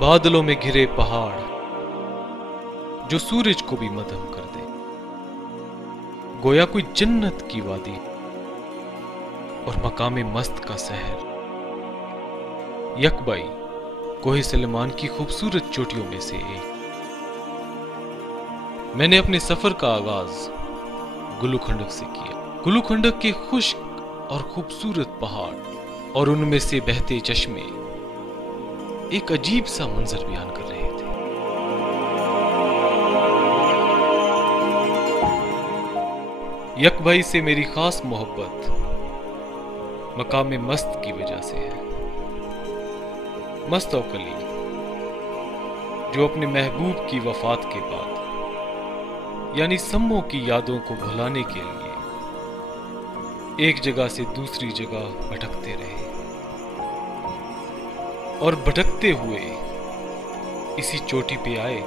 बादलों में घिरे पहाड़ जो सूरज को भी मध्यम कर दे, गोया कोई जन्नत की वादी और मकामे मस्त का शहर। यकबाई कोहे सलेमान की खूबसूरत चोटियों में से एक। मैंने अपने सफर का आगाज गुलू खंडक से किया। गुलू खंडक के खुश्क और खूबसूरत पहाड़ और उनमें से बहते चश्मे एक अजीब सा मंजर बयान कर रहे थे। यकबाई से मेरी खास मोहब्बत मकामे मस्त की वजह से है। मस्त औकली जो अपने महबूब की वफात के बाद यानी सम्मो की यादों को भुलाने के लिए एक जगह से दूसरी जगह भटकते रहे और भटकते हुए इसी चोटी पे आए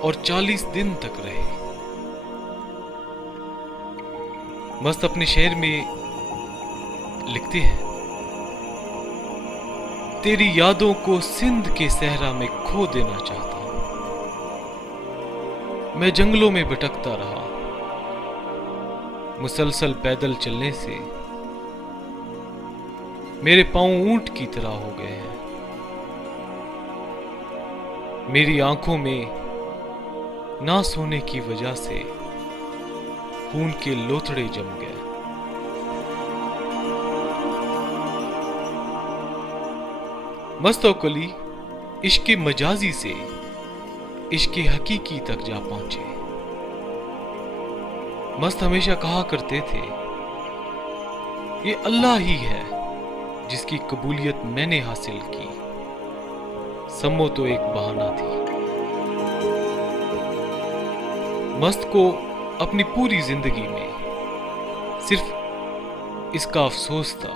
और 40 दिन तक रहे। मस्त अपने शेर में लिखते हैं, तेरी यादों को सिंध के सहरा में खो देना चाहता हूं। मैं जंगलों में भटकता रहा, मुसलसल पैदल चलने से मेरे पांव ऊंट की तरह हो गए हैं। मेरी आंखों में ना सोने की वजह से खून के लोथड़े जम गए। मस्त औकली इश्क मजाजी से इश्क हकीकी तक जा पहुंचे। मस्त हमेशा कहा करते थे, ये अल्लाह ही है जिसकी कबूलियत मैंने हासिल की, सम्मो तो एक बहाना थी। मस्त को अपनी पूरी जिंदगी में सिर्फ इसका अफसोस था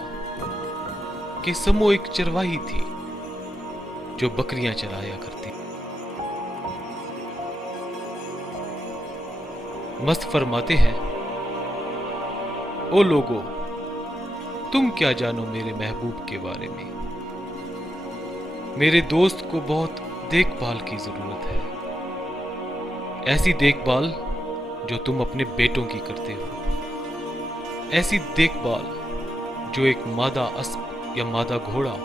कि सम्मो एक चरवाही थी जो बकरियां चराया करती। मस्त फरमाते हैं, ओ लोगो, तुम क्या जानो मेरे महबूब के बारे में। मेरे दोस्त को बहुत देखभाल की जरूरत है, ऐसी देखभाल जो तुम अपने बेटों की करते हो, ऐसी देखभाल जो एक मादा अस्प या मादा घोड़ा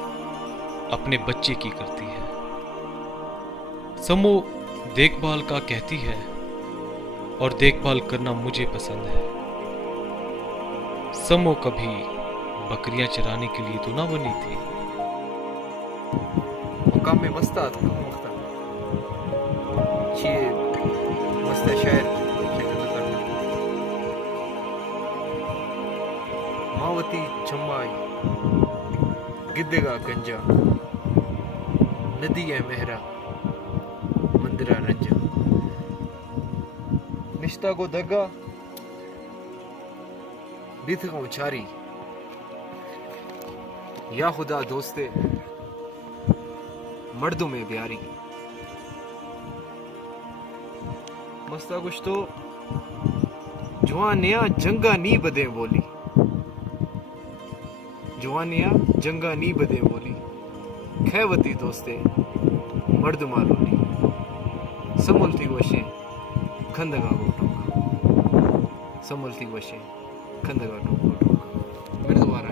अपने बच्चे की करती है। सम्मो देखभाल का कहती है और देखभाल करना मुझे पसंद है। सम्मो कभी बकरियां चराने के लिए तो ना बनी थी। मकाम में मस्ता मस्ता शायर मावती छम्माई गिद्देगा गंजा नदी है मेहरा मंदिरा रंजा निश्ता को दगा बिथ को छारी या खुदा दोस्ते मर्दों में प्यारी। मस्ता कुछ तो जवानिया जंगा नी बदे बोली, जवानिया जंगा नी बदे बोली, खैवती दोस्ते मर्द मारोली, समलती वशे खंदगा गोटोका, समलती वशे खंदगा टोका। मेरे दोबारा